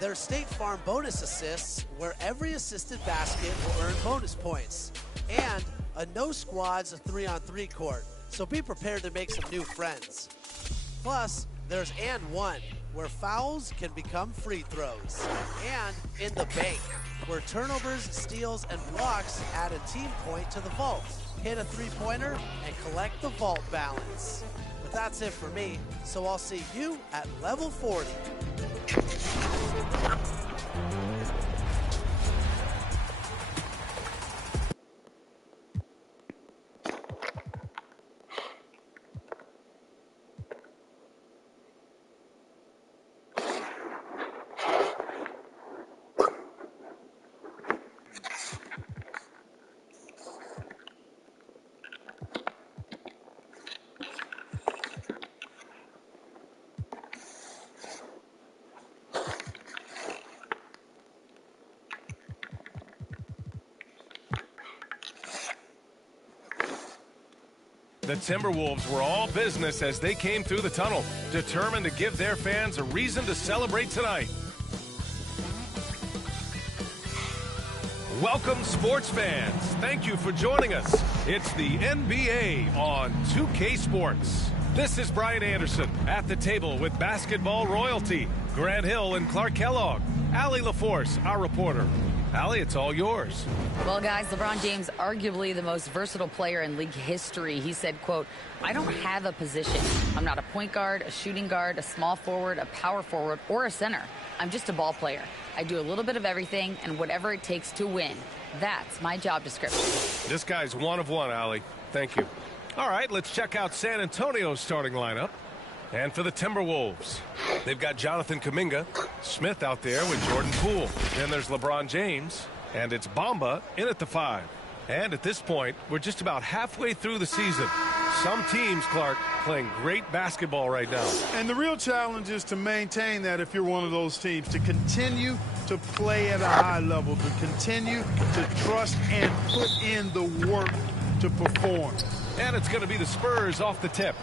There's State Farm bonus assists, where every assisted basket will earn bonus points. And a no squads 3-on-3 court, so be prepared to make some new friends. Plus, there's and one, where fouls can become free throws. And in the bank, where turnovers, steals, and blocks add a team point to the vault. Hit a three-pointer and collect the vault balance. But that's it for me, so I'll see you at level 40. The Timberwolves were all business as they came through the tunnel, determined to give their fans a reason to celebrate tonight. Welcome, sports fans. Thank you for joining us. It's the NBA on 2K Sports. This is Brian Anderson at the table with basketball royalty, Grant Hill and Clark Kellogg. Allie LaForce, our reporter. Allie, it's all yours. Well, guys, LeBron James, arguably the most versatile player in league history. He said, quote, "I don't have a position. I'm not a point guard, a shooting guard, a small forward, a power forward, or a center. I'm just a ball player. I do a little bit of everything and whatever it takes to win. That's my job description." This guy's one of one, Allie. Thank you. All right, let's check out San Antonio's starting lineup. And for the Timberwolves, they've got Jonathan Kuminga, Smith out there with Jordan Poole. Then there's LeBron James, and it's Bamba in at the 5. And at this point, we're just about halfway through the season. Some teams, Clark, playing great basketball right now. And the real challenge is to maintain that if you're one of those teams, to continue to play at a high level, to continue to trust and put in the work to perform. And it's going to be the Spurs off the tip.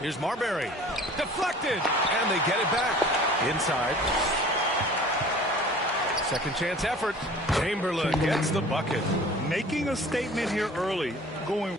Here's Marbury. Deflected. And they get it back. Inside. Second chance effort. Chamberlain gets the bucket. Making a statement here early. Going...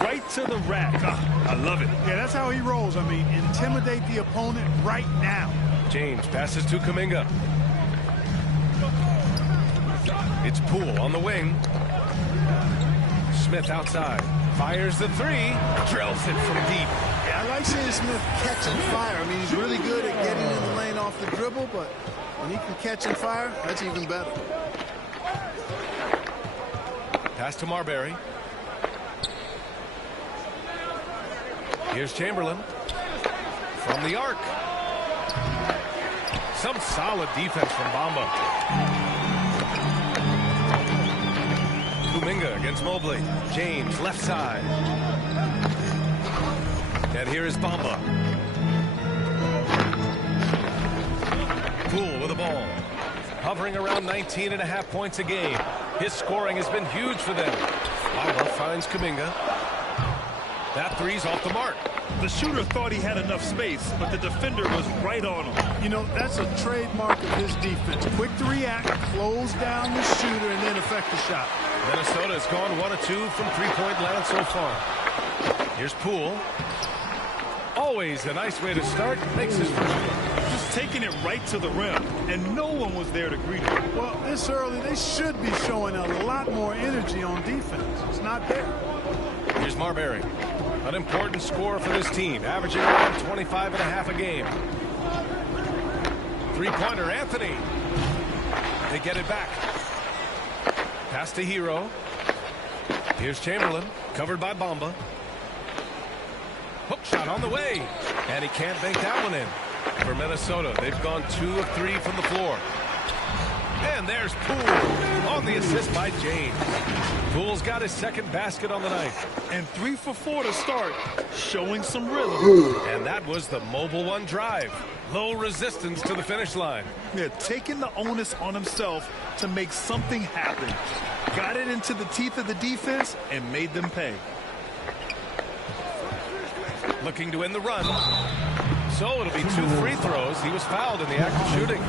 right to the rack. I love it. Yeah, that's how he rolls. I mean, intimidate the opponent right now. James passes to Kuminga. It's Poole on the wing. Smith outside. Fires the 3. Drills it from deep. Yeah, I like seeing Smith catching fire. I mean, he's really good at getting in the lane off the dribble, but when he can catch and fire, that's even better. Pass to Marbury. Here's Chamberlain from the arc. Some solid defense from Bamba. Kuminga against Mobley. James left side. And here is Bamba. Poole with the ball. Hovering around 19.5 points a game. His scoring has been huge for them. Bamba finds Kuminga. That 3's off the mark. The shooter thought he had enough space, but the defender was right on him. You know, that's a trademark of his defense. Quick to react, close down the shooter, and then affect the shot. Minnesota has gone 1 of 2 from three-point land so far. Here's Poole. Always a nice way to start. Makes his first one. Just taking it right to the rim, and no one was there to greet him. Well, this early, they should be showing a lot more energy on defense. It's not there. Here's Marbury. An important scorer for this team, averaging around 25.5 a game. Three-pointer, Anthony. They get it back. Pass to Hero. Here's Chamberlain, covered by Bamba. Hook shot on the way, and he can't bank that one in. For Minnesota, they've gone 2 of 3 from the floor. And there's Poole on the assist by James. Poole's got his second basket on the night. And 3 for 4 to start, showing some rhythm. And that was the Mobile One drive. Low resistance to the finish line. Yeah, taking the onus on himself to make something happen. Got it into the teeth of the defense and made them pay. Looking to end the run. So it'll be 2 free throws. He was fouled in the act of shooting.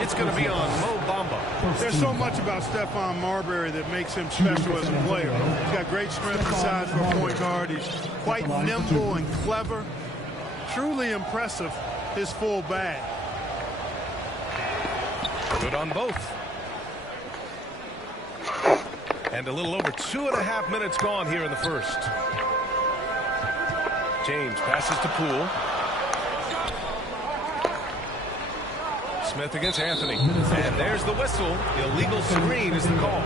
It's going to be on Mo Bamba. There's so much about Stephon Marbury that makes him special as a player. He's got great strength and size for a point guard. He's quite nimble and clever. Truly impressive, his full bag. Good on both. And a little over 2.5 minutes gone here in the first. James passes to Poole. Smith against Anthony. And there's the whistle. Illegal screen is the call.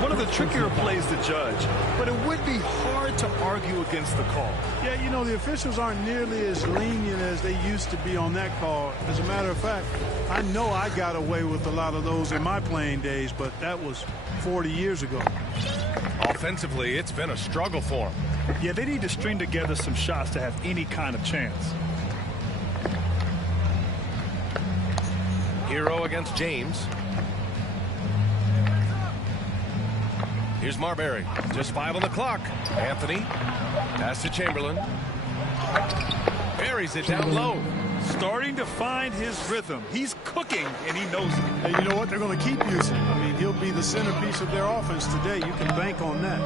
One of the trickier plays to judge, but it would be hard to argue against the call. Yeah, you know, the officials aren't nearly as lenient as they used to be on that call. As a matter of fact, I know I got away with a lot of those in my playing days, but that was 40 years ago. Offensively, it's been a struggle for him. Yeah, they need to string together some shots to have any kind of chance. Hero against James. Here's Marbury. Just 5 on the clock. Anthony. Pass to Chamberlain. Buries it down low. Starting to find his rhythm. He's cooking, and he knows it. And you know what? They're going to keep using him. I mean, he'll be the centerpiece of their offense today. You can bank on that.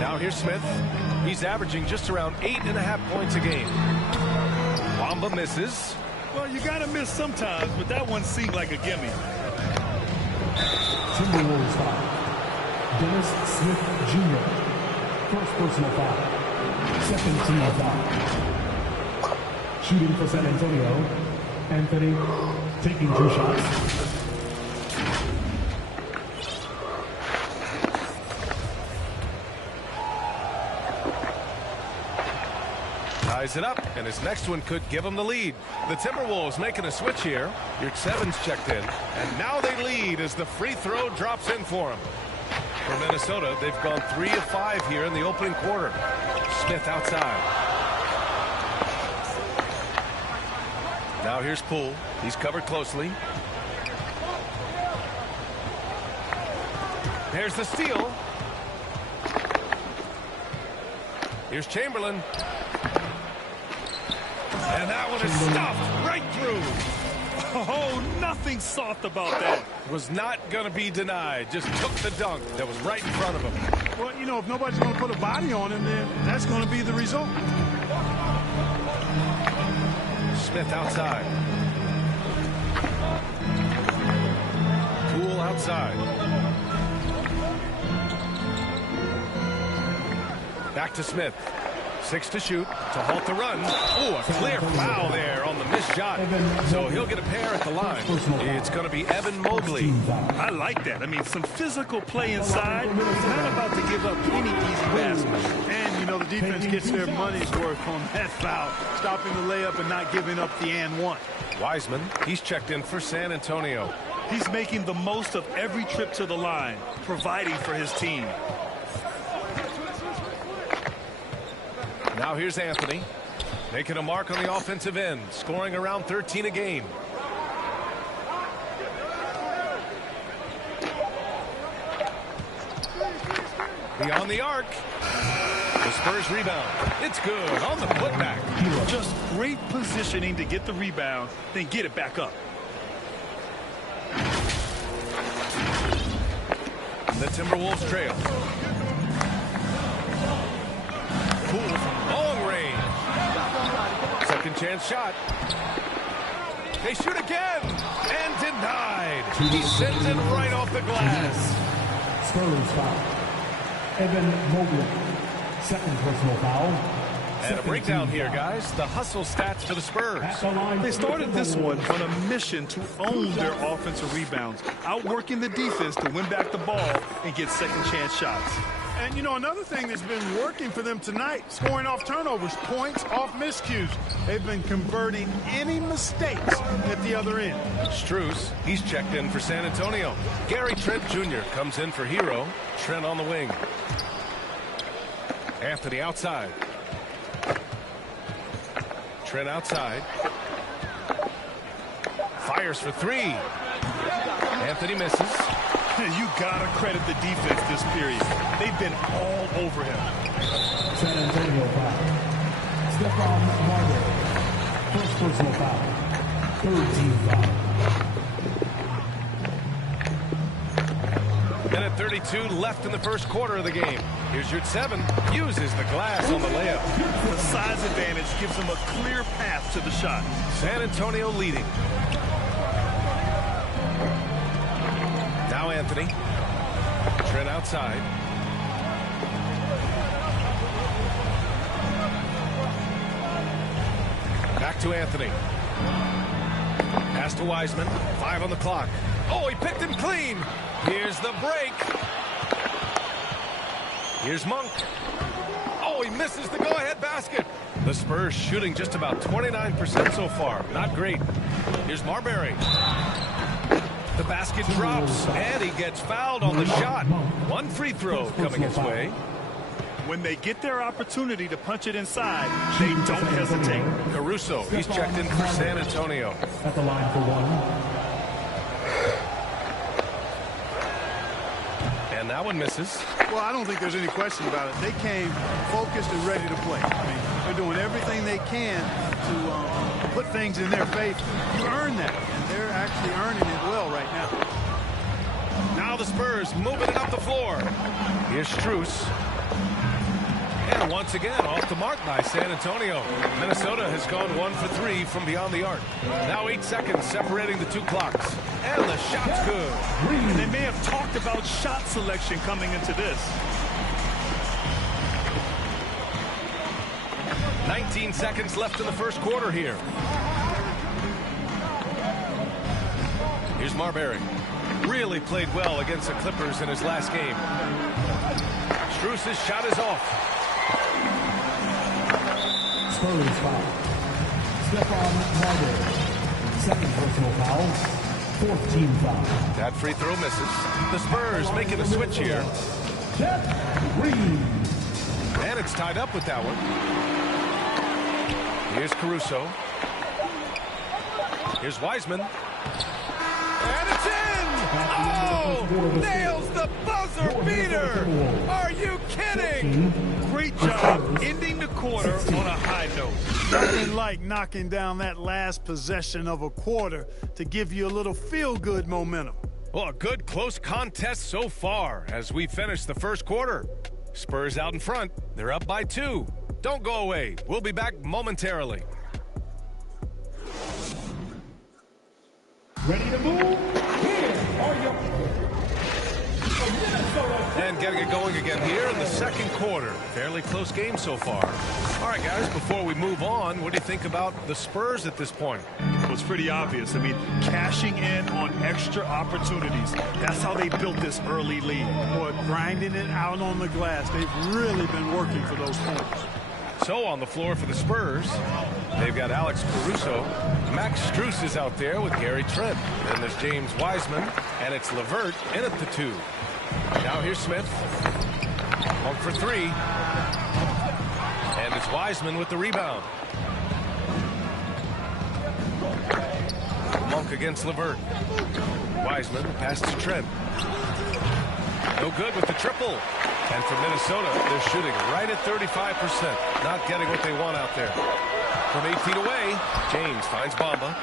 Now here's Smith. He's averaging just around 8.5 points a game. Bamba misses. Well, you got to miss sometimes, but that one seemed like a gimme. Timberwolves foul. Dennis Smith Jr. First personal foul. Second team foul. Shooting for San Antonio. Anthony taking 2 shots. Ties it up, and his next one could give him the lead. The Timberwolves making a switch here. Your 7's checked in, and now they lead as the free throw drops in for him. For Minnesota, they've gone 3 of 5 here in the opening quarter. Smith outside. Now here's Poole. He's covered closely. There's the steal. Here's Chamberlain. And that one is stuffed right through. Oh, nothing soft about that. Was not going to be denied. Just took the dunk that was right in front of him. Well, you know, if nobody's going to put a body on him, then that's going to be the result. Smith outside. Poole outside. Back to Smith. 6 to shoot to halt the run. Oh, a clear foul there on the missed shot. So he'll get a pair at the line. It's going to be Evan Mobley. I like that. I mean, some physical play inside. He's not about to give up any easy baskets. And, you know, the defense gets their money's worth on that foul. Stopping the layup and not giving up the and one. Wiseman, he's checked in for San Antonio. He's making the most of every trip to the line, providing for his team. Now here's Anthony, making a mark on the offensive end, scoring around 13 a game. Beyond the arc. The Spurs rebound. It's good on the putback. Just great positioning to get the rebound, then get it back up. The Timberwolves trail. Poole from long range. Second chance shot. They shoot again and denied. He sends it right off the glass. Spurs foul. Evan Mobley. Second personal foul. And a breakdown here, guys. The hustle stats for the Spurs. They started this one on a mission to own their offensive rebounds, outworking the defense to win back the ball and get second chance shots. And, you know, another thing that's been working for them tonight, scoring off turnovers, points off miscues. They've been converting any mistakes at the other end. Strus, he's checked in for San Antonio. Gary Trent Jr. comes in for Hero. Trent on the wing. Anthony outside. Trent outside. Fires for three. Anthony misses. You gotta credit the defense this period. They've been all over him. San Antonio foul. Stephon Marbury. First personal foul. Third team foul. Minute 32 left in the first quarter of the game. Here's your 7. Uses the glass on the layup. The size advantage gives them a clear path to the shot. San Antonio leading. Now Anthony. Trent outside. Back to Anthony. Pass to Wiseman. 5 on the clock. Oh, he picked him clean. Here's the break. Here's Monk. Oh, he misses the go-ahead basket. The Spurs shooting just about 29% so far. Not great. Here's Marbury. The basket drops, and he gets fouled on the shot. One free throw coming his way. When they get their opportunity to punch it inside, they don't hesitate. Caruso, he's checked in for San Antonio. At the line for one. And that one misses. Well, I don't think there's any question about it. They came focused and ready to play. I mean, they're doing everything they can to put things in their favor. You earn that, and they're actually earning it well right now. Now the Spurs moving it up the floor. Here's Strus. And once again, off the mark by San Antonio. Minnesota has gone 1 for 3 from beyond the arc. Now 8 seconds separating the two clocks. And the shot's good. And they may have talked about shot selection coming into this. 19 seconds left in the first quarter here. Here's Marbury. Really played well against the Clippers in his last game. Strus's shot is off. Spurs foul. Stephon Marbury. Second personal foul. Fourth team foul. That free throw misses. The Spurs making a switch here. Jeff Green. And it's tied up with that one. Here's Caruso. Here's Wiseman. And it's in! Oh! Nails the buzzer beater! Are you kidding? Great job ending the quarter on a high note. Nothing like knocking down that last possession of a quarter to give you a little feel-good momentum. Well, a good close contest so far as we finish the first quarter. Spurs out in front. They're up by 2. Don't go away. We'll be back momentarily. Ready to move? Here are your... And getting it going again here in the second quarter. Fairly close game so far. All right, guys, before we move on, what do you think about the Spurs at this point? Well, it's pretty obvious. I mean, cashing in on extra opportunities. That's how they built this early lead. Boy, grinding it out on the glass. They've really been working for those points. So on the floor for the Spurs, they've got Alex Caruso. Max Strus is out there with Gary Trent. Then there's James Wiseman, and it's LeVert in at the 2. Now here's Smith. 1 for 3. And it's Wiseman with the rebound. Monk against LeVert. Wiseman, pass to Trent. No good with the triple. And for Minnesota, they're shooting right at 35%. Not getting what they want out there. From 8 feet away, James finds Bamba.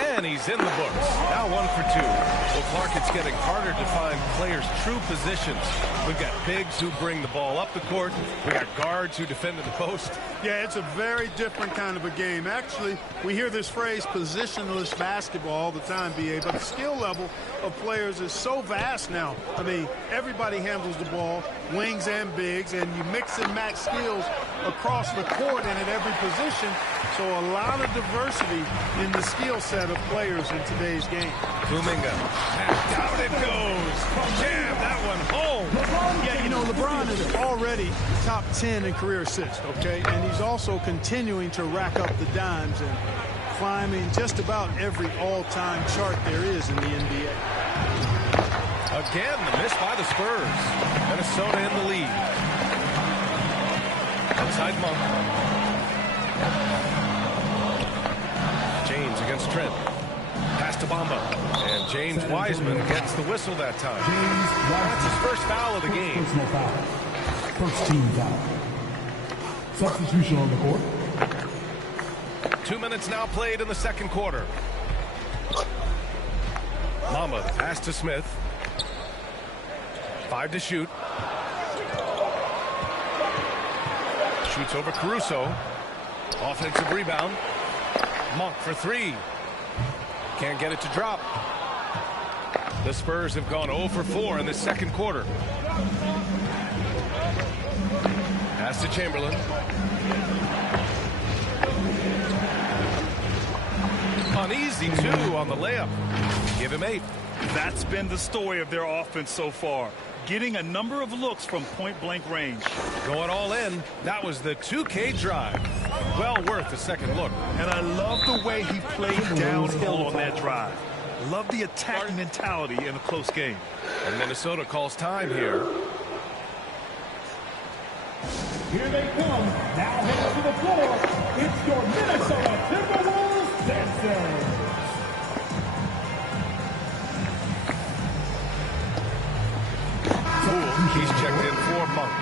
And he's in the books. Now 1 for 2. Well, Clark, it's getting harder to find players' true positions. We've got bigs who bring the ball up the court. We got guards who defend at the post. Yeah, it's a very different kind of a game. Actually, we hear this phrase positionless basketball all the time, BA, but the skill level of players is so vast now. I mean, everybody handles the ball, wings and bigs, and you mix and match skills across the court and at every position. So a lot of diversity in the skill set of players in today's game. Kuminga. And down it goes. Jam that one home. Yeah, you know, LeBron is already top 10 in career assists, okay? And he's also continuing to rack up the dimes and climbing just about every all-time chart there is in the NBA. Again, the miss by the Spurs. Minnesota in the lead. Outside Monk. James against Trent. Pass to Bamba. And James Wiseman gets the whistle that time. That's his first foul of the game. Personal foul. First team foul. Substitution on the court. 2 minutes now played in the second quarter. Mamba, the pass to Smith. 5 to shoot. Shoots over Caruso. Offensive rebound. Monk for 3. Can't get it to drop. The Spurs have gone 0 for 4 in the second quarter. Pass to Chamberlain. Uneasy, too, on the layup. Give him 8. That's been the story of their offense so far. Getting a number of looks from point-blank range. Going all in. That was the 2K drive. Well worth a second look. And I love the way he played downhill on that drive. Love the attack mentality in a close game. And Minnesota calls time here. Here they come. Now headed to the floor. It's your Minnesota Timberwolves dancers. He's checked in for Monk.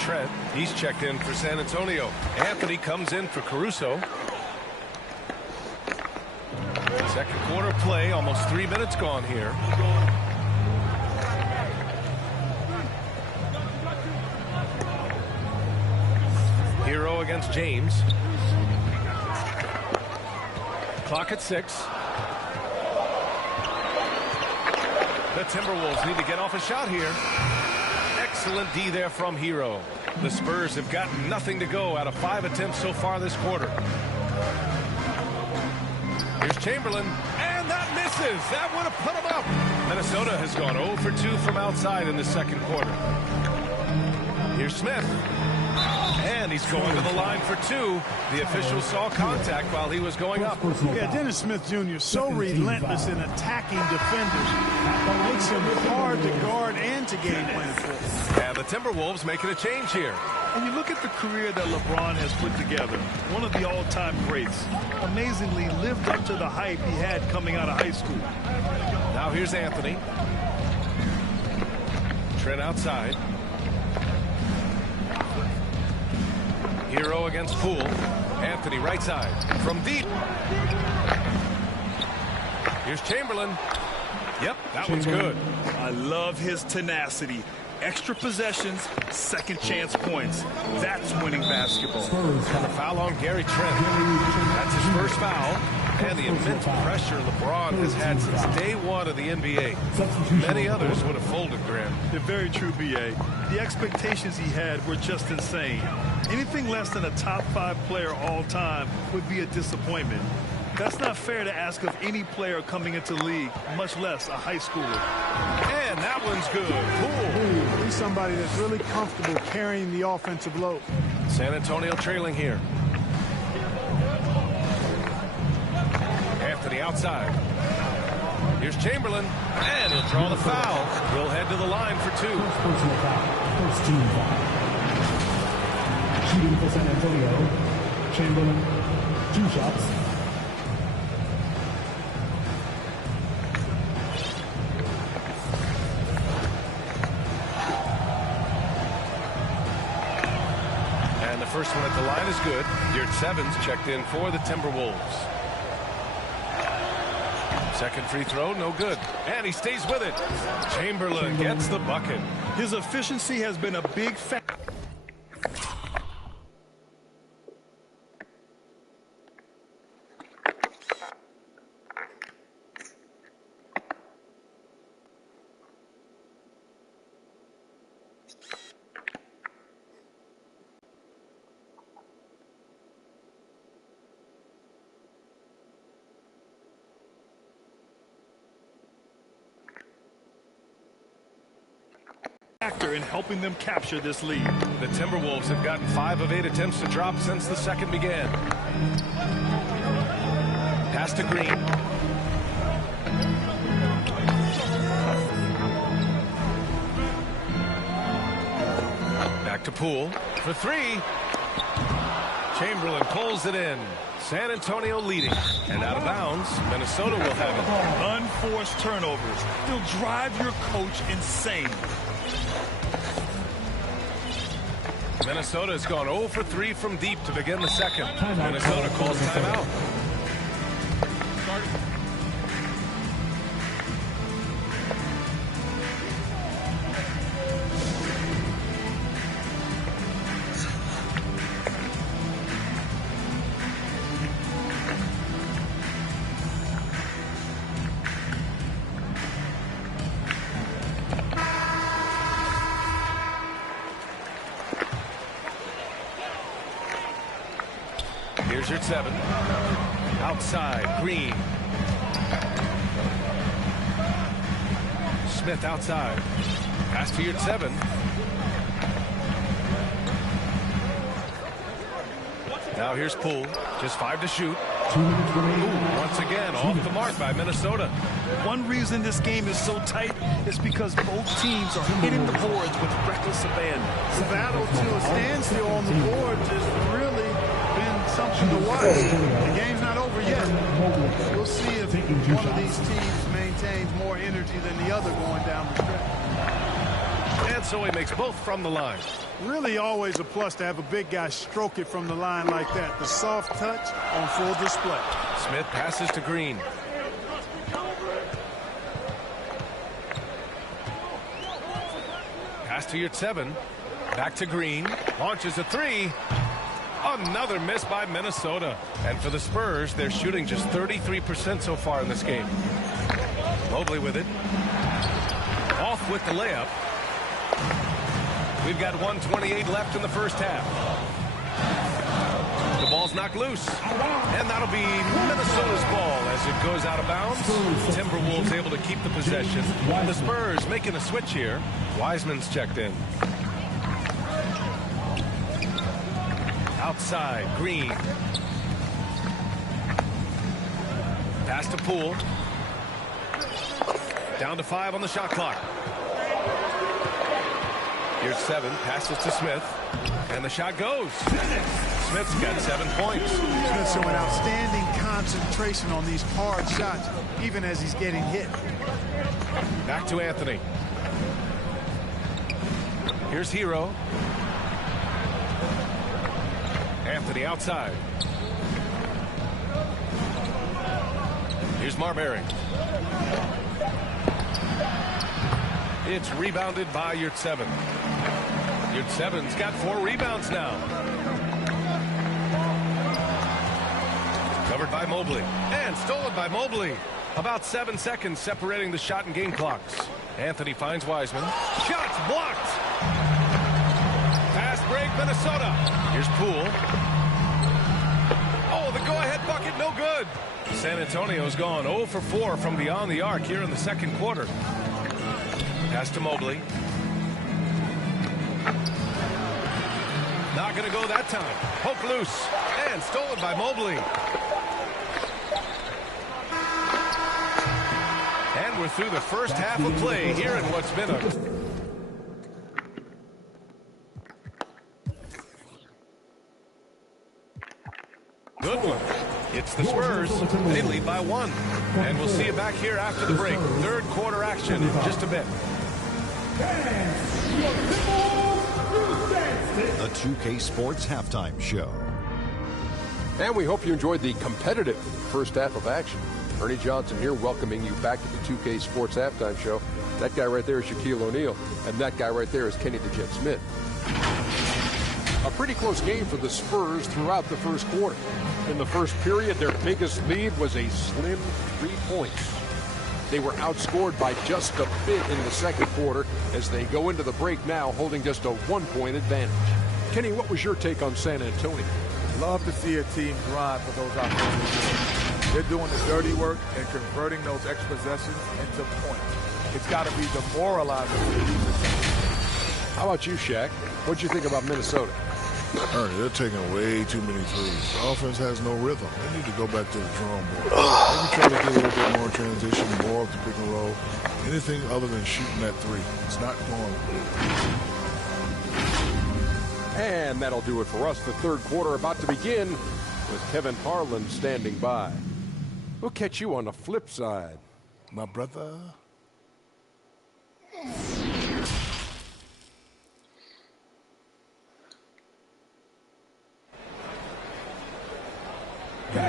Trent, he's checked in for San Antonio. Anthony comes in for Caruso. Second quarter play, almost 3 minutes gone here. Hero against James. Clock at 6. The Timberwolves need to get off a shot here. Excellent D there from Hero. The Spurs have gotten nothing to go out of 5 attempts so far this quarter. Here's Chamberlain, and that misses. That would have put him up. Minnesota has gone 0 for 2 from outside in the second quarter. Here's Smith. And he's going to the line for 2. The official saw contact while he was going up. Yeah, Dennis Smith Jr. so relentless in attacking defenders. Makes him hard to guard and to game plan for. And the Timberwolves making a change here. And you look at the career that LeBron has put together. One of the all-time greats. Amazingly lived up to the hype he had coming out of high school. Now here's Anthony. Trent outside. Hero against Poole. Anthony right side from deep. Here's Chamberlain. Yep, that one's good. I love his tenacity. Extra possessions, second chance points. That's winning basketball. And a foul on Gary Trent. That's his first foul. And the immense pressure LeBron has had since day 1 of the NBA. Many others would have folded, Graham. They're very true, B.A. The expectations he had were just insane. Anything less than a top 5 player all time would be a disappointment. That's not fair to ask of any player coming into the league, much less a high schooler. And that one's good. Cool. He's somebody that's really comfortable carrying the offensive load. San Antonio trailing here. Anthony outside. Here's Chamberlain, and he'll draw the foul. He'll head to the line for 2. Personal foul. First team foul. Shooting for San Antonio. Chamberlain, 2 shots. And the first one at the line is good. Yurt Sevens checked in for the Timberwolves. Second free throw, no good. And he stays with it. Chamberlain gets the bucket. His efficiency has been a big factor. factor in helping them capture this lead. The Timberwolves have gotten 5 of 8 attempts to drop since the second began. Pass to Green. Back to Poole for 3. Chamberlain pulls it in. San Antonio leading. And out of bounds, Minnesota will have it. Unforced turnovers. They'll drive your coach insane. Minnesota has gone 0 for 3 from deep to begin the second. Minnesota calls timeout. Here's your 7. Outside, Green. Smith outside. Pass to your 7. Now here's Poole. Just 5 to shoot. Ooh, once again, off the mark by Minnesota. One reason this game is so tight is because both teams are hitting the boards with reckless abandon. The battle to a standstill on the board has really been something to watch. The game's not over yet. We'll see if one of these teams maintains more energy than the other going down the stretch. And so he makes both from the line. Really always a plus to have a big guy stroke it from the line like that. The soft touch on full display. Smith passes to Green. Pass to your 7. Back to Green. Launches a 3. Another miss by Minnesota. And for the Spurs, they're shooting just 33% so far in this game. Mobley with it. Off with the layup. We've got 1:28 left in the first half. The ball's knocked loose. And that'll be Minnesota's ball as it goes out of bounds. Timberwolves able to keep the possession. The Spurs making a switch here. Wiseman's checked in. Outside, Green. Pass to Poole. Down to 5 on the shot clock. Here's 7, passes to Smith, and the shot goes. Smith's got 7 points. Smith's showing outstanding concentration on these hard shots, even as he's getting hit. Back to Anthony. Here's Hero. Anthony outside. Here's Marbury. It's rebounded by Yurt 7. Yurt 7's got 4 rebounds now. Covered by Mobley. And stolen by Mobley. About 7 seconds separating the shot and game clocks. Anthony finds Wiseman. Shots blocked. Fast break, Minnesota. Here's Poole. Oh, the go-ahead bucket, no good. San Antonio's gone 0 for 4 from beyond the arc here in the second quarter. Pass to Mobley. Not going to go that time. Poke loose. And stolen by Mobley. And we're through the first half of play here in what's been a... good one. It's the Spurs. They lead by 1. And we'll see you back here after the break. Third quarter action in just a bit. The 2K Sports Halftime Show. And we hope you enjoyed the competitive first half of action. Ernie Johnson here welcoming you back to the 2K Sports Halftime Show. That guy right there is Shaquille O'Neal, and that guy right there is Kenny the Jet Smith. A pretty close game for the Spurs throughout the first quarter. In the first period, their biggest lead was a slim 3 points. They were outscored by just a bit in the second quarter as they go into the break now holding just a 1-point advantage. Kenny, what was your take on San Antonio? Love to see a team drive for those offensive. They're doing the dirty work and converting those extra possessions into points. It's got to be demoralizing. How about you, Shaq? What'd you think about Minnesota? Ernie, they're taking way too many threes. The offense has no rhythm. They need to go back to the drawing board. Maybe try to get a little bit more transition, more of the pick and roll. Anything other than shooting that three. It's not going. And that'll do it for us. The third quarter about to begin with Kevin Harlan standing by. We'll catch you on the flip side. My brother. And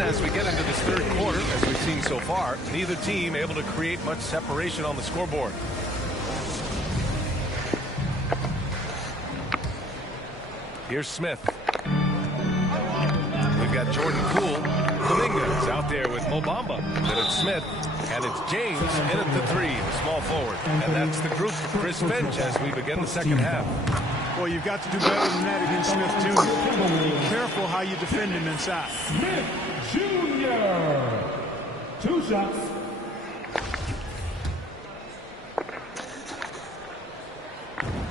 as we get into this third quarter, as we've seen so far, neither team able to create much separation on the scoreboard. Here's Smith. We've got Jordan Poole. Kuminga's out there with Mo Bamba. Then it's Smith. And it's James in at the three, the small forward. And that's the group for Chris Finch as we begin the second half. Well, you've got to do better than that against Smith Jr. Be careful how you defend him inside. Smith Jr. 2 shots.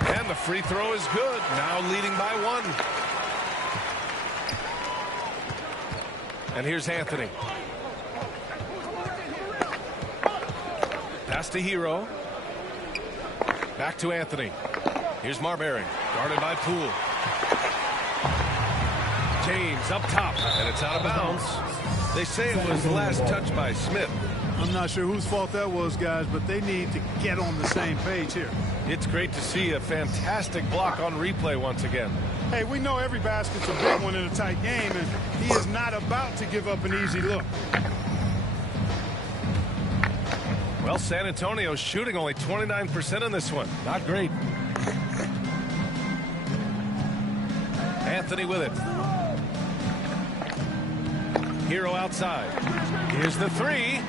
And the free throw is good. Now leading by 1. And here's Anthony. Pass to Hero. Back to Anthony. Here's Marbury. Guarded by Poole. James up top. And it's out of bounds. They say it was the last touch by Smith. I'm not sure whose fault that was, guys, but they need to get on the same page here. It's great to see a fantastic block on replay once again. Hey, we know every basket's a big one in a tight game, and he is not about to give up an easy look. Well, San Antonio's shooting only 29% in this one. Not great. Anthony with it. Hero outside. Here's the three.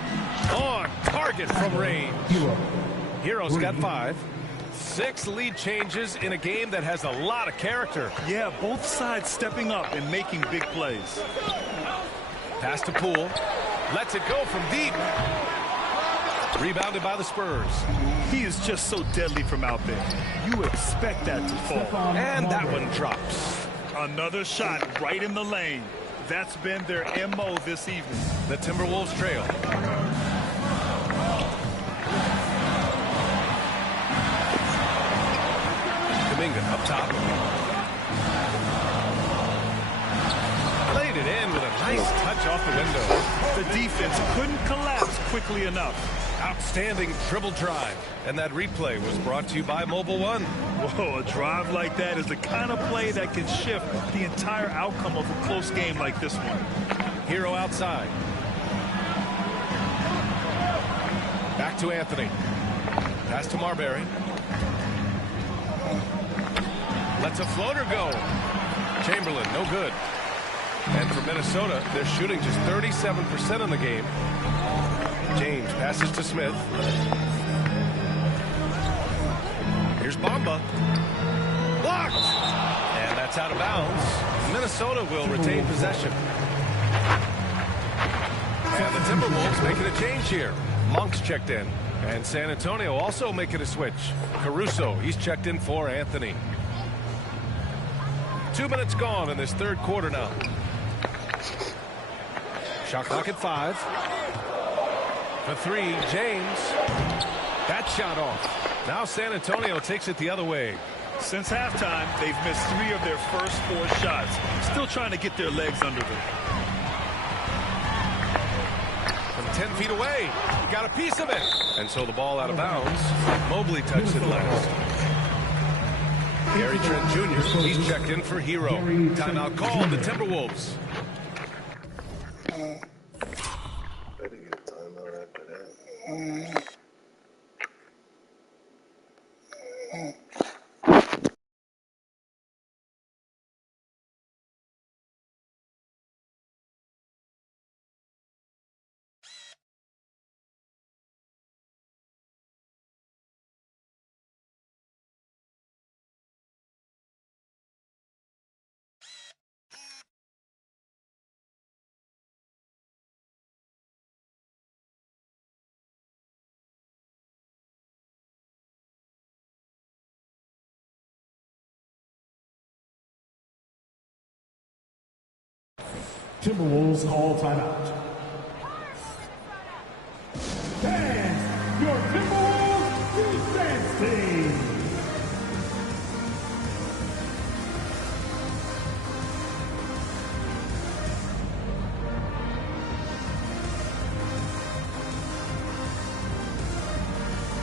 On target from range. Hero's got 5. 6 lead changes in a game that has a lot of character. Yeah, both sides stepping up and making big plays. Pass to Poole. Lets it go from deep. Rebounded by the Spurs. He is just so deadly from out there. You expect that to fall. And that one drops. Another shot right in the lane. That's been their MO this evening. The Timberwolves trail. Kuminga up top. Played it in with a nice touch off the window. The defense couldn't collapse quickly enough. Outstanding dribble drive. And that replay was brought to you by Mobile One. Whoa, a drive like that is the kind of play that can shift the entire outcome of a close game like this one. Hero outside. Back to Anthony. Pass to Marbury. Lets a floater go. Chamberlain, no good. And for Minnesota, they're shooting just 37% in the game. James passes to Smith. Here's Bamba. Blocked! And that's out of bounds. Minnesota will retain possession. And the Timberwolves making a change here. Monk's checked in. And San Antonio also making a switch. Caruso, he's checked in for Anthony. 2 minutes gone in this third quarter now. Shot clock at 5. For 3, James. That shot off. Now San Antonio takes it the other way. Since halftime, they've missed 3 of their first 4 shots. Still trying to get their legs under them. From 10 feet away, he got a piece of it. And so the ball out of bounds. Mobley touched it last. Gary Trent Jr., he's checked in for Hero. Timeout called, the Timberwolves. Timberwolves call timeout. Fans, your Timberwolves defense team.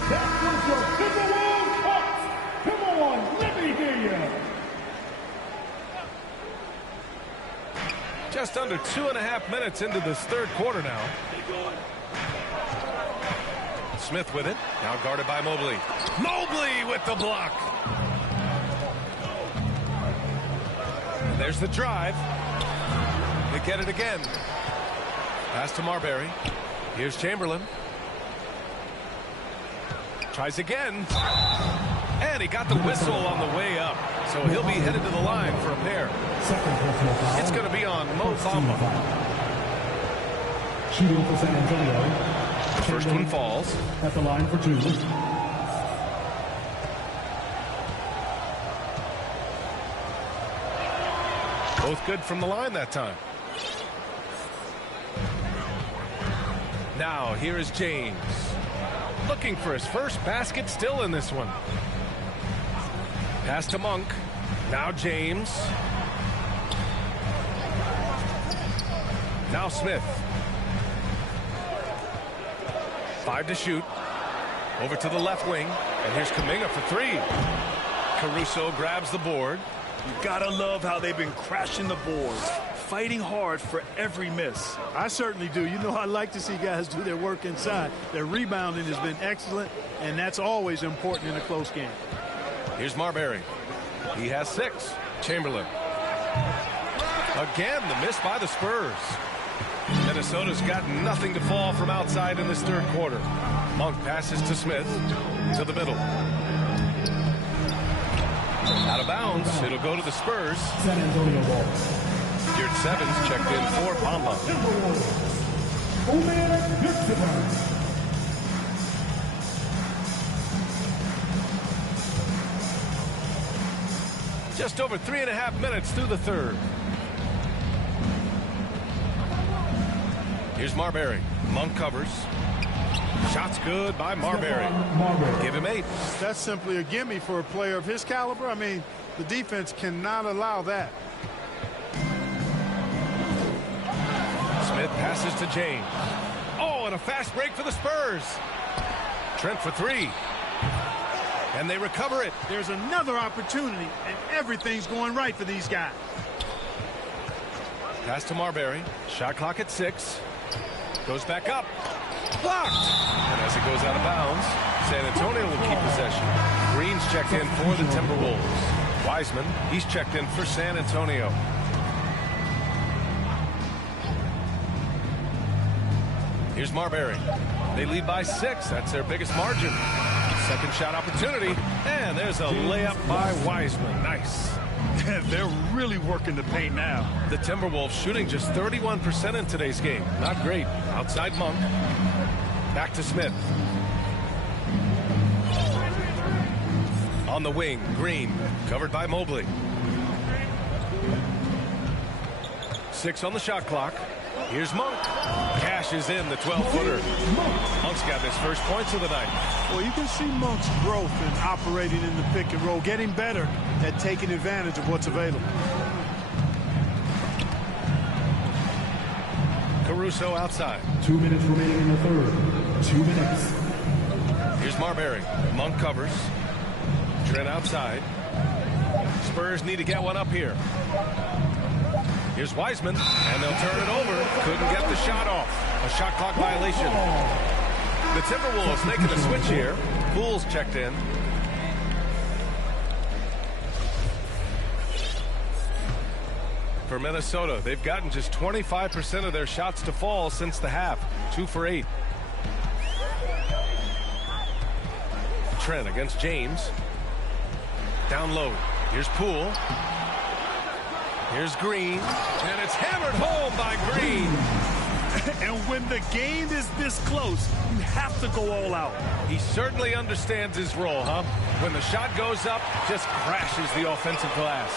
That was your Timberwolves Hawks. Come on, let me hear you. Just under 2.5 minutes into this third quarter now. Smith with it. Now guarded by Mobley. Mobley with the block. And there's the drive. They get it again. Pass to Marbury. Here's Chamberlain. Tries again. And he got the whistle on the way up. So he'll be headed to the line for a pair. It's going to be on Mo Bamba. Shooting for San Antonio. First one falls. At the line for 2. Both good from the line that time. Now here is James. Looking for his first basket still in this one. Pass to Monk. Now James. Now Smith. 5 to shoot. Over to the left wing. And here's Kuminga for 3. Caruso grabs the board. You gotta love how they've been crashing the boards, fighting hard for every miss. I certainly do. You know, I like to see guys do their work inside. Their rebounding has been excellent, and that's always important in a close game. Here's Marbury. He has 6. Chamberlain. Again, the miss by the Spurs. Minnesota's got nothing to fall from outside in this third quarter. Monk passes to Smith. To the middle. Out of bounds. It'll go to the Spurs. San Antonio ball. Geared Sevens checked in for Bamba. Just over 3.5 minutes through the third. Here's Marbury. Monk covers. Shot's good by Marbury. Give him 8. That's simply a gimme for a player of his caliber. I mean, the defense cannot allow that. Smith passes to James. Oh, and a fast break for the Spurs. Trent for 3. And they recover it. There's another opportunity, and everything's going right for these guys. Pass to Marbury. Shot clock at 6. Goes back up. Blocked. And as it goes out of bounds, San Antonio will keep possession. Green's checked in for the Timberwolves. Wiseman, he's checked in for San Antonio. Here's Marbury. They lead by 6. That's their biggest margin. Second shot opportunity. And there's a layup by Wiseman. Nice. They're really working the paint now. The Timberwolves shooting just 31% in today's game. Not great. Outside Monk. Back to Smith. On the wing, Green. Covered by Mobley. 6 on the shot clock. Here's Monk. Cashes in the 12-footer. Monk's got his first points of the night. Well, you can see Monk's growth in operating in the pick and roll, getting better at taking advantage of what's available. Caruso outside. 2 minutes remaining in the third. 2 minutes. Here's Marbury. Monk covers. Trent outside. Spurs need to get one up here. Here's Wiseman, and they'll turn it over. Couldn't get the shot off. A shot clock violation. The Timberwolves making a switch here. Poole's checked in. For Minnesota, they've gotten just 25% of their shots to fall since the half. 2 for 8. Trent against James. Down low. Here's Poole. Here's Green. And it's hammered home by Green. And when the game is this close, you have to go all out. He certainly understands his role, huh? When the shot goes up, just crashes the offensive glass.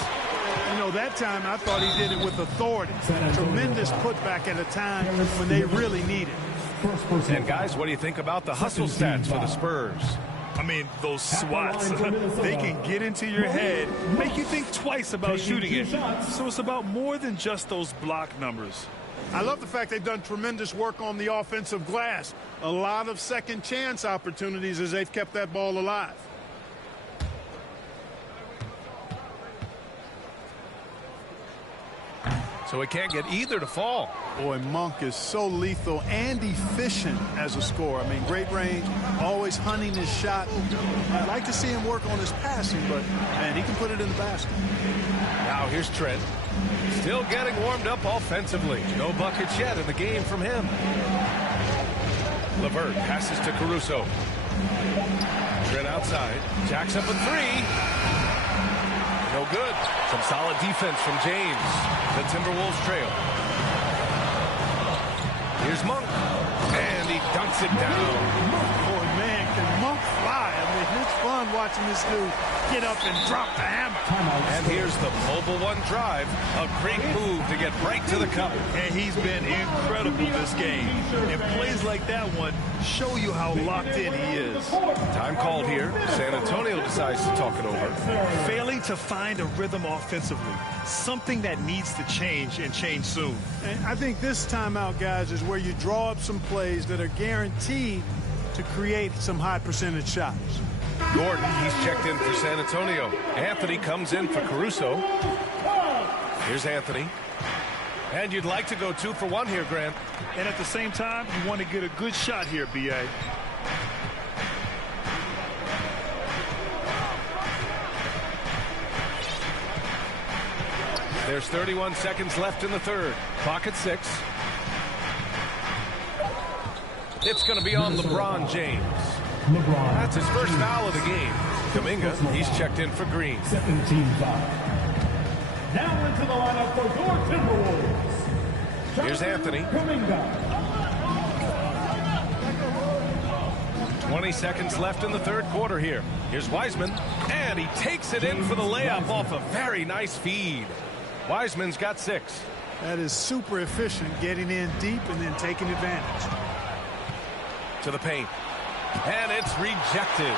You know, that time I thought he did it with authority. Tremendous putback at a time when they really need it. And guys, what do you think about the hustle stats for the Spurs? I mean, those swats, they can get into your head, make you think twice about shooting it. So it's about more than just those block numbers. I love the fact they've done tremendous work on the offensive glass. A lot of second chance opportunities as they've kept that ball alive. So it can't get either to fall. Boy, Monk is so lethal and efficient as a scorer. I mean, great range, always hunting his shot. I'd like to see him work on his passing, but, man, he can put it in the basket. Now here's Trent. Still getting warmed up offensively. No buckets yet in the game from him. LeVert passes to Caruso. Trent outside. Jacks up a three. No good. Some solid defense from James. The Timberwolves trail. Here's Monk. And he dunks it down. Boy, man, can Monk fly? I mean, it's fun watching this dude get up and drop the hammer. And here's the mobile one drive. A great move to get right to the cup. And he's been incredible this game. And plays like that one show you how locked in he is. Time called here. San Antonio decides to talk it over. Failing to find a rhythm offensively. Something that needs to change and change soon. And I think this timeout, guys, is where you draw up some plays that are guaranteed to create some high percentage shots. Gordon, he's checked in for San Antonio. Anthony comes in for Caruso. Here's Anthony. And you'd like to go 2 for 1 here, Grant. And at the same time, you want to get a good shot here, B.A. There's 31 seconds left in the third. Clock at 6. It's going to be on LeBron James. That's his first foul of the game. Kuminga, he's checked in for Green. 17 foul. Now into the lineup for your Timberwolves. Here's Anthony. Kuminga. 20 seconds left in the third quarter here. Here's Wiseman, and he takes it in for the layup off a very nice feed. Wiseman's got 6. That is super efficient, getting in deep and then taking advantage. To the paint. And it's rejected.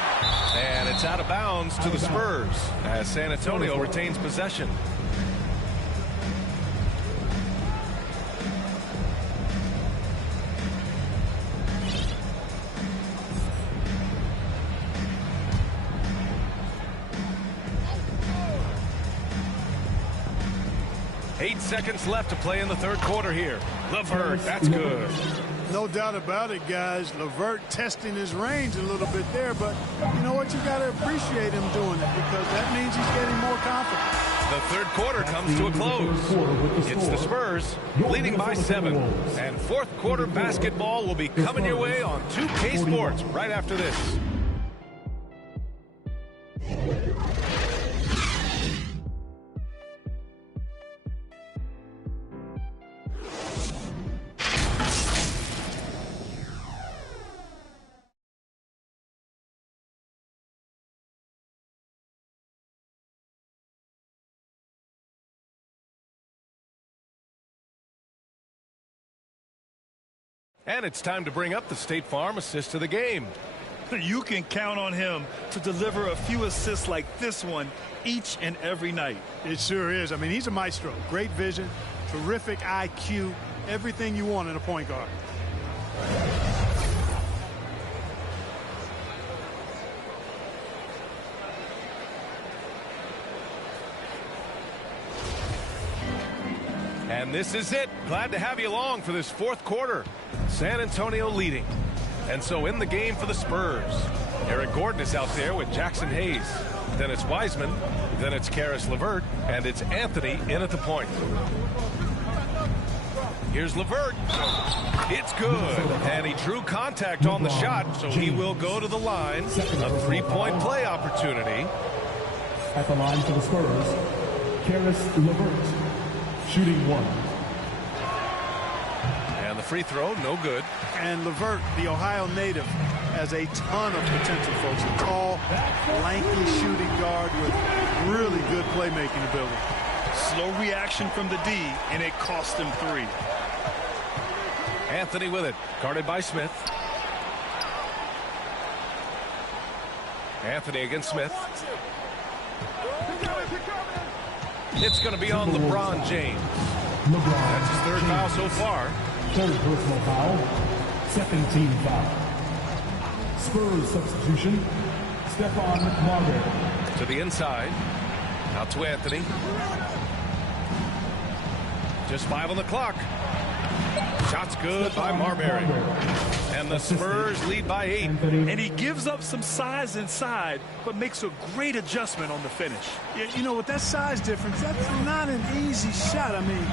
And it's out of bounds to the Spurs as San Antonio retains possession. Eight seconds left to play in the third quarter here. LeVert, that's good. No doubt about it, guys. LeVert testing his range a little bit there, but you know what? You got to appreciate him doing it because that means he's getting more confident. The third quarter comes to a close. It's the Spurs leading by 7. And fourth quarter basketball will be coming your way on 2K Sports right after this. And it's time to bring up the State Farm assist of the game. You can count on him to deliver a few assists like this one each and every night. It sure is. I mean, he's a maestro. Great vision, terrific IQ, everything you want in a point guard. And this is it. Glad to have you along for this fourth quarter. San Antonio leading. And so in the game for the Spurs, Eric Gordon is out there with Jackson Hayes. Then it's Wiseman. Then it's Karis LeVert. And it's Anthony in at the point. Here's LeVert. It's good. And he drew contact on the shot, so he will go to the line. A three-point play opportunity. At the line for the Spurs, Karis LeVert. Shooting 1. And the free throw, no good. And LeVert, the Ohio native, has a ton of potential, folks. A tall, lanky shooting guard with really good playmaking ability. Slow reaction from the D, and it cost him 3. Anthony with it, guarded by Smith. Anthony against Smith. It's going to be on LeBron James. That's his 3rd foul so far. 3rd personal foul. 2nd team foul. Spurs substitution. Stephon Marbury. To the inside. Out to Anthony. Just 5 on the clock. Shot's good by Marbury. And the Spurs lead by 8. And he gives up some size inside, but makes a great adjustment on the finish. Yeah, you know, with that size difference, that's not an easy shot. I mean,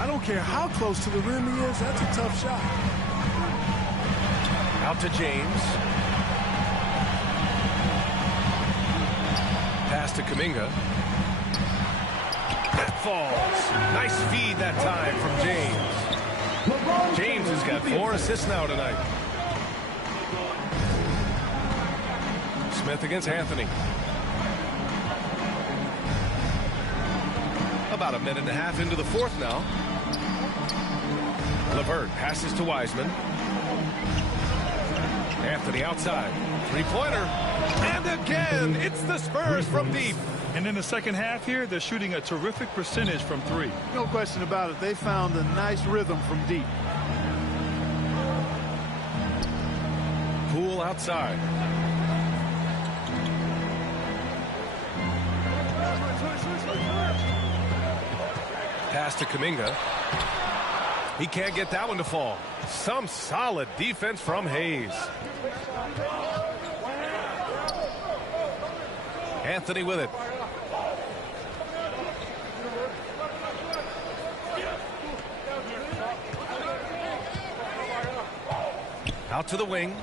I don't care how close to the rim he is. That's a tough shot. Out to James. Pass to Kuminga. That falls. Nice feed that time from James. James has got 4 assists now tonight. Smith against Anthony. About a minute and a half into the 4th now. LeVert passes to Wiseman. Anthony outside. 3-pointer. And again, it's the Spurs from deep. And in the second half here, they're shooting a terrific percentage from 3. No question about it. They found a nice rhythm from deep. Poole outside. Pass to Kuminga. He can't get that one to fall. Some solid defense from Hayes. Anthony with it. Out to the wing.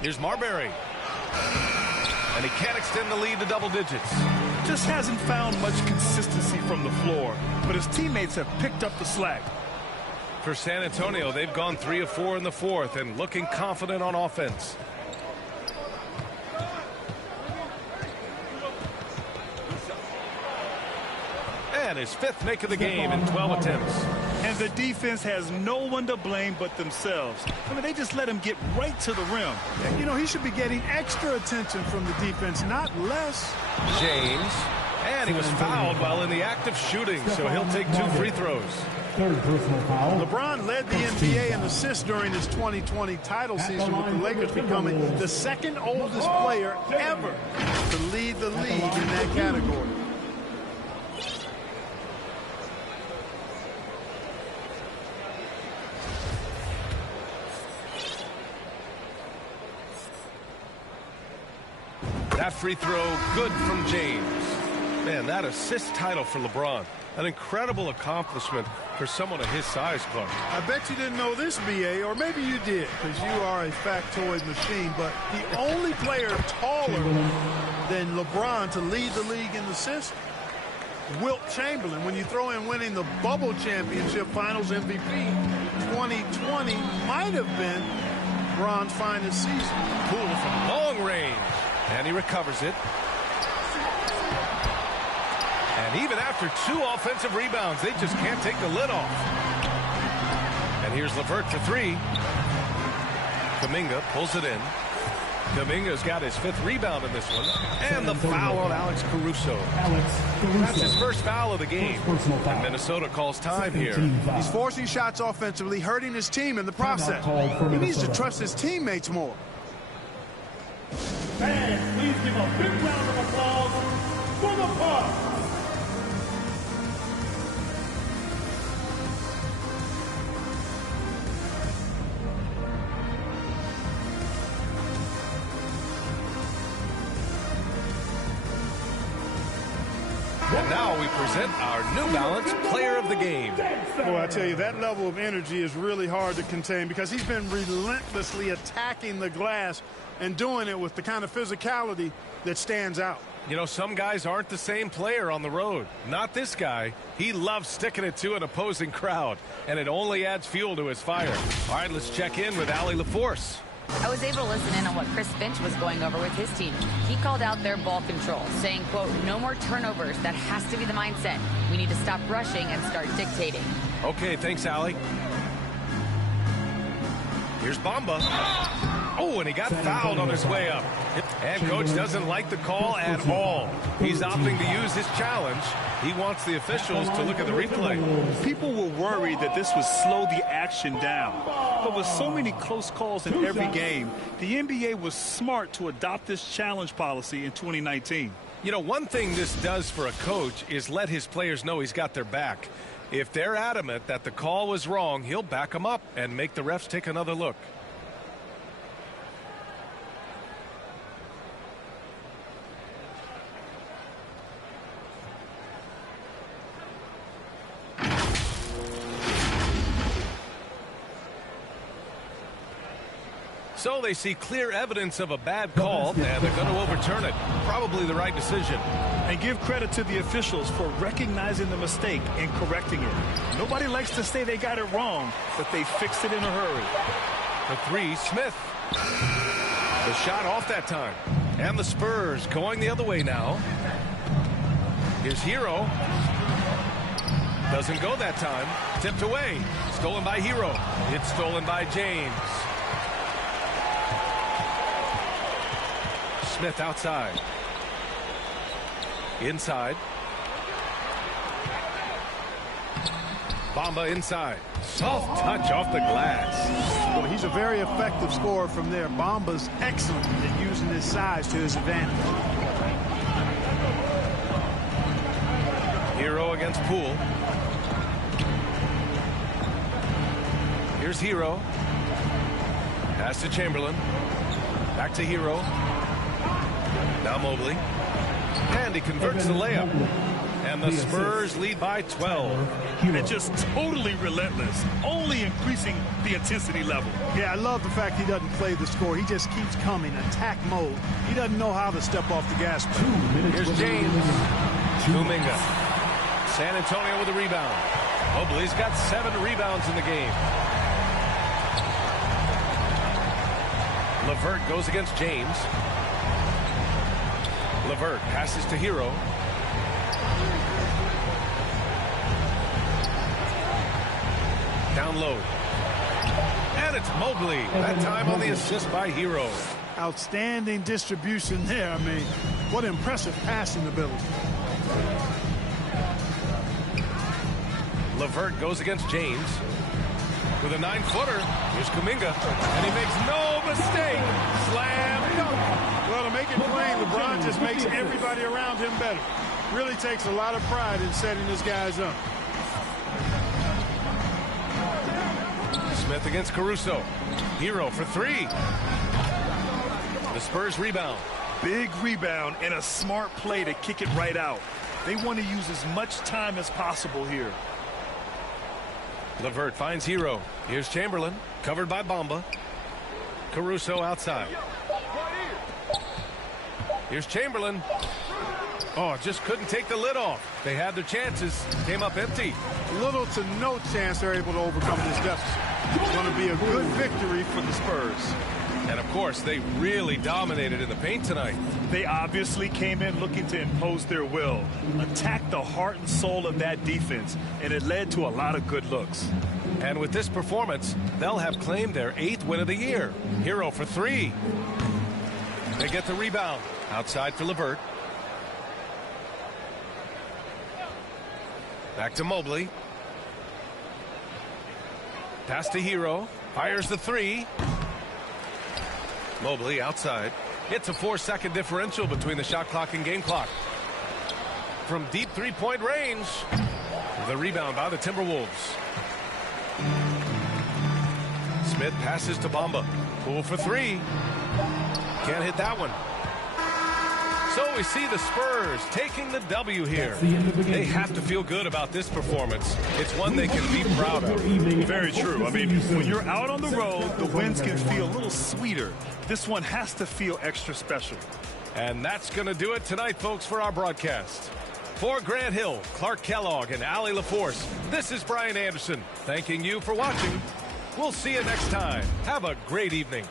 Here's Marbury. And he can't extend the lead to double digits. Just hasn't found much consistency from the floor, but his teammates have picked up the slack. For San Antonio, they've gone 3 of 4 in the 4th and looking confident on offense. And his 5th make of the game in 12 attempts. And the defense has no one to blame but themselves. I mean, they just let him get right to the rim. And, you know, he should be getting extra attention from the defense, not less. James. And he was fouled while in the act of shooting, so he'll take 2 free throws. 3rd personal foul. LeBron led the NBA in assists during his 2020 title season, with the Lakers becoming the 2nd oldest player ever to lead the league in that category. That free throw good from James. Man, that assist title for LeBron. An incredible accomplishment for someone of his size, Clark. I bet you didn't know this, B.A., or maybe you did, because you are a factoid machine, but the only player taller than LeBron to lead the league in assists, Wilt Chamberlain. When you throw in winning the Bubble Championship Finals MVP, 2020 might have been Bron's finest season. Poole from long range. And he recovers it. And even after 2 offensive rebounds, they just can't take the lid off. And here's LeVert for 3. Kuminga pulls it in. Kuminga's got his 5th rebound in this one. And the foul on Alex Caruso. That's his 1st foul of the game. And Minnesota calls time here. He's forcing shots offensively, hurting his team in the process. He needs to trust his teammates more. Fans, please give a big round of applause for the Bucks. And now we present our New Balance Player of the Game. Boy, I tell you, that level of energy is really hard to contain because he's been relentlessly attacking the glass and doing it with the kind of physicality that stands out. You know, some guys aren't the same player on the road. Not this guy. He loves sticking it to an opposing crowd, and it only adds fuel to his fire. All right, let's check in with Allie LaForce. I was able to listen in on what Chris Finch was going over with his team. He called out their ball control, saying, quote, no more turnovers. That has to be the mindset. We need to stop rushing and start dictating. Okay, thanks, Allie. Here's Bamba. Oh, and he got fouled on his way up. And Coach doesn't like the call at all. He's opting to use his challenge. He wants the officials to look at the replay. People were worried that this would slow the action down. But with so many close calls in every game, the NBA was smart to adopt this challenge policy in 2019. You know, one thing this does for a coach is let his players know he's got their back. If they're adamant that the call was wrong, he'll back them up and make the refs take another look. So they see clear evidence of a bad call, and they're going to overturn it. Probably the right decision. And give credit to the officials for recognizing the mistake and correcting it. Nobody likes to say they got it wrong, but they fixed it in a hurry. The three, Smith. The shot off that time. And the Spurs going the other way now. Here's Hero. Doesn't go that time. Tipped away. Stolen by Hero. It's stolen by James. Smith outside. Inside. Bamba inside. Soft touch off the glass. Well, he's a very effective scorer from there. Bamba's excellent at using his size to his advantage. Hero against Poole. Here's Hero. Pass to Chamberlain. Back to Hero. Now Mobley. And he converts the layup. And the Spurs lead by 12. And just totally relentless, only increasing the intensity level. Yeah, I love the fact he doesn't play the score. He just keeps coming, attack mode. He doesn't know how to step off the gas pedal. Here's James. Kuminga. San Antonio with a rebound. Mobley's got 7 rebounds in the game. LeVert goes against James. LeVert passes to Hero. Down low. And it's Mobley. That time on the assist by Hero. Outstanding distribution there. I mean, what impressive passing ability. LeVert goes against James. With a 9-footer. Here's Kuminga. And he makes no mistake. Slam dunk. Well, to make it plain, LeBron just makes everybody around him better. Really takes a lot of pride in setting his guys up. Smith against Caruso. Hero for 3. The Spurs rebound. Big rebound and a smart play to kick it right out. They want to use as much time as possible here. LeVert finds Hero. Here's Chamberlain. Covered by Bamba. Caruso outside. Here's Chamberlain. Oh, just couldn't take the lid off. They had their chances. Came up empty. Little to no chance they're able to overcome this deficit. It's going to be a good victory for the Spurs. And, of course, they really dominated in the paint tonight. They obviously came in looking to impose their will, attack the heart and soul of that defense, and it led to a lot of good looks. And with this performance, they'll have claimed their 8th win of the year. Hero for 3. They get the rebound. Outside for LeVert. Back to Mobley. Pass to Hero. Fires the 3. Mobley outside. It's a 4-second differential between the shot clock and game clock. From deep 3-point range. The rebound by the Timberwolves. Smith passes to Bamba. Poole for 3. Can't hit that one. So we see the Spurs taking the W here. They have to feel good about this performance. It's one they can be proud of. Very true. I mean, when you're out on the road, the wins can feel a little sweeter. This one has to feel extra special. And that's going to do it tonight, folks, for our broadcast. For Grant Hill, Clark Kellogg, and Allie LaForce, this is Brian Anderson, thanking you for watching. We'll see you next time. Have a great evening.